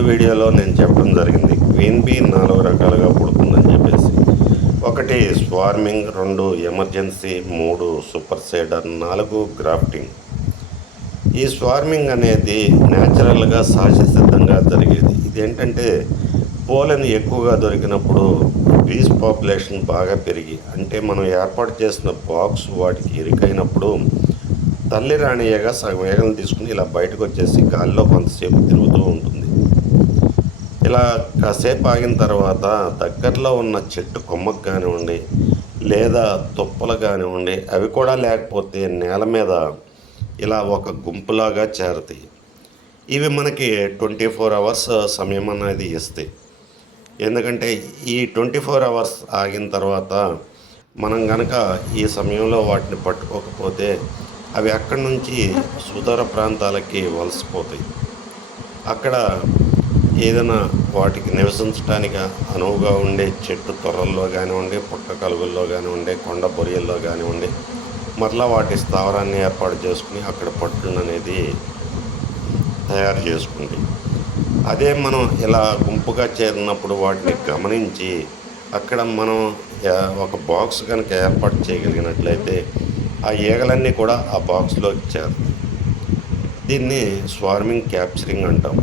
ముందు వీడియోలో నేను చెప్పడం జరిగింది. క్వీన్ బీ నాలుగు రకాలుగా పుడుతుందని చెప్పేసి. ఒకటి స్వార్మింగ్ రెండు ఎమర్జెన్సీ మూడు సూపర్ సేడర్ నాలుగు గ్రాఫ్టింగ్. ఈ స్వార్మింగ్ అనేది న్యాచురల్గా సహజ సిద్ధంగా జరిగేది. ఇదేంటంటే పోలన్ ఎక్కువగా దొరికినప్పుడు బీస్ పాపులేషన్ బాగా పెరిగి అంటే మనం ఏర్పాటు చేసిన బాక్స్ వాటికి ఇరుకైనప్పుడు తల్లి రాణియగా సగం వేగం తీసుకుని ఇలా బయటకు వచ్చేసి గాలిలో కొంతసేపు తిరుగుతూ ఉంటుంది. ఇలా కాసేపు ఆగిన తర్వాత దగ్గరలో ఉన్న చెట్టు కొమ్మకు కానివ్వండి లేదా తుప్పలు కానివ్వండి అవి కూడా లేకపోతే నేల మీద ఇలా ఒక గుంపులాగా చేరతాయి. ఇవి మనకి ట్వంటీ ఫోర్ అవర్స్ సమయం అనేది ఇస్తాయి. ఎందుకంటే ఈ ట్వంటీ ఫోర్ అవర్స్ ఆగిన తర్వాత మనం గనక ఈ సమయంలో వాటిని పట్టుకోకపోతే అవి అక్కడి నుంచి సుదూర ప్రాంతాలకి వలసిపోతాయి. అక్కడ ఏదైనా వాటికి నివసించడానికి అనువుగా ఉండే చెట్టు తొర్రల్లో కానివ్వండి పుట్ట కలుగుల్లో కానివ్వండి కొండ బొరియల్లో కానివ్వండి మరలా వాటి స్థావరాన్ని ఏర్పాటు చేసుకుని అక్కడ పట్టులను అనేది తయారు చేసుకుంది. అదే మనం ఇలా గుంపుగా చేరినప్పుడు వాటిని గమనించి అక్కడ మనం ఒక బాక్స్ కనుక ఏర్పాటు చేయగలిగినట్లయితే ఆ ఈగలన్నీ కూడా ఆ బాక్స్లోకి చేరుతాయి. దీన్ని స్వార్మింగ్ క్యాప్చరింగ్ అంటాం.